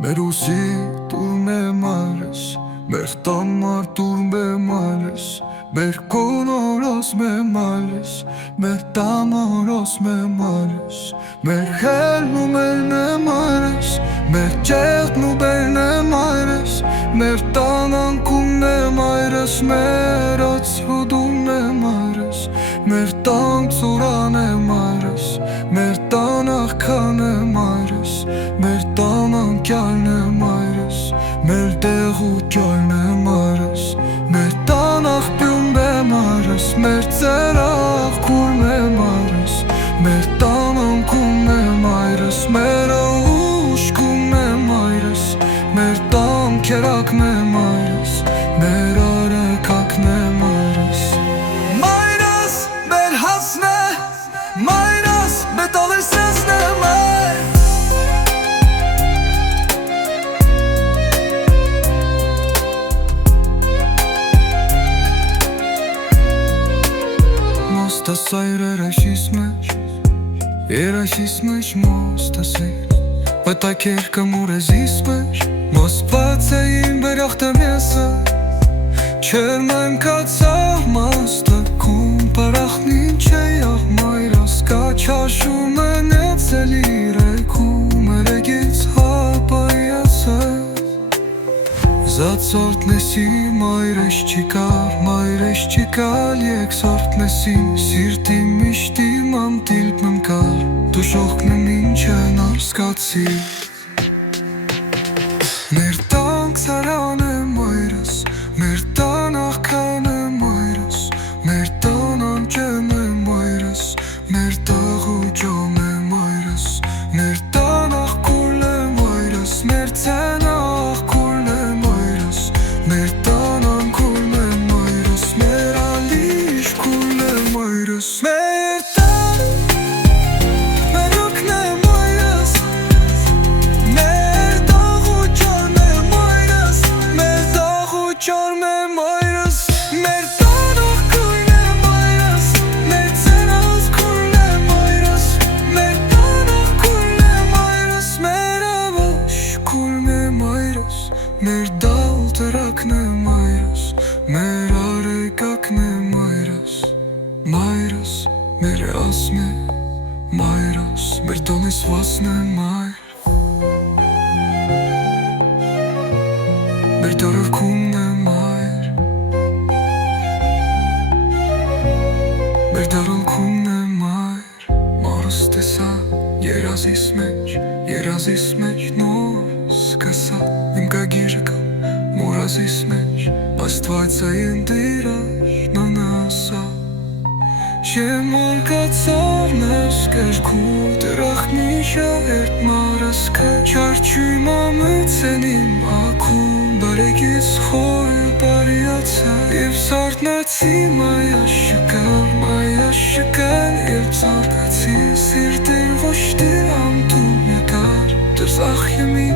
Մերուսի տուրն է մարս, մեր տամար տուրն է մարս, մեր կոնորոս մե մարս, մեր տամորոս մե մարս, մեր հելն ու մերն է մարս, մեր ճեղտն ու բերն է մարս, մեր տանանքումն է մարս, մեր ացրուդումն է մարս, մեր տան ծուրան է մարս, մեր տան աղքան է մարս, մեր տան անկյալն է մարս, մեր տեղուկյալն է մարս, մեր տան աղբյուն է մարս, մեր ծերաղքուրն է մարս, մեր տան անքումն է մարս, մեր ուշքումն է մարս, մեր տան կերակն է մարս, մեր արեքակն է մարս, մայրս մեր հասն է, մայրս մեր տալեսեսն է մայր Մոստասայր երաշիս մեջ, երաշիս մեջ մոստասայր Մտակեր կմուրեզիս մեջ, մոստված է իմ բերախտը մեսը Չեր մայմ կացավ մաստակում, պարախնին չէ աղ մայրս Կաչաշում է նեցել իրեքում, երեգից հապայացել Զացորդ նեսի մայրես չիկալ եքսորդ նեսի Սիրտի միշտի մամտիլպ մմկալ Դու շողքնն ինչ են արսկացի Մեր տանք սարան է մայրս Մեր տան աղքան է մայրս Մեր տան անջեմ է մայրս Մեր տաղու ջոմ է մայրս Մեր տան աղքուրն է մայրս Մեր ծենը աղքուրն է մայրս Մեր տան անքուրն է մայրս Մեր ալիշքուրն է մայրս Մեր տան մեր ոգն է մայրս Մեր տաղու ջարն է մայրս Մեր տաղու ջարն է մայրս Մեր տան աղքուրն է մայրս Մեր ծենազքուրն է մայրս Մեր տան աղքուրն է մայրս Մեր ավաշքուրն է մայրս Մեր դալտերակն է մայրս Մեր արեկակն է մայրս Մայրս մեր ասն է մայրս Մեր տոնիսվասն է մայր Մեր դարարքումն է մայր Մեր դարանքումն է մայր Մարս տեսա երազիս մեջ նոր սկսա Իմ գագիրը կա մորազիս մեջ Աստվածային դիրաշն անասա Չեմ անկացավ նես կերքում Դրախնի շահերտ մարս կա Չարչում ամեցեն իմ ակում Բարեգիս խոր բարիացա Եվ սարդնացի մայաշկան Եվ սարդացի սիրտեր ոչ դեր ամտում եկար Դրս ախյեմի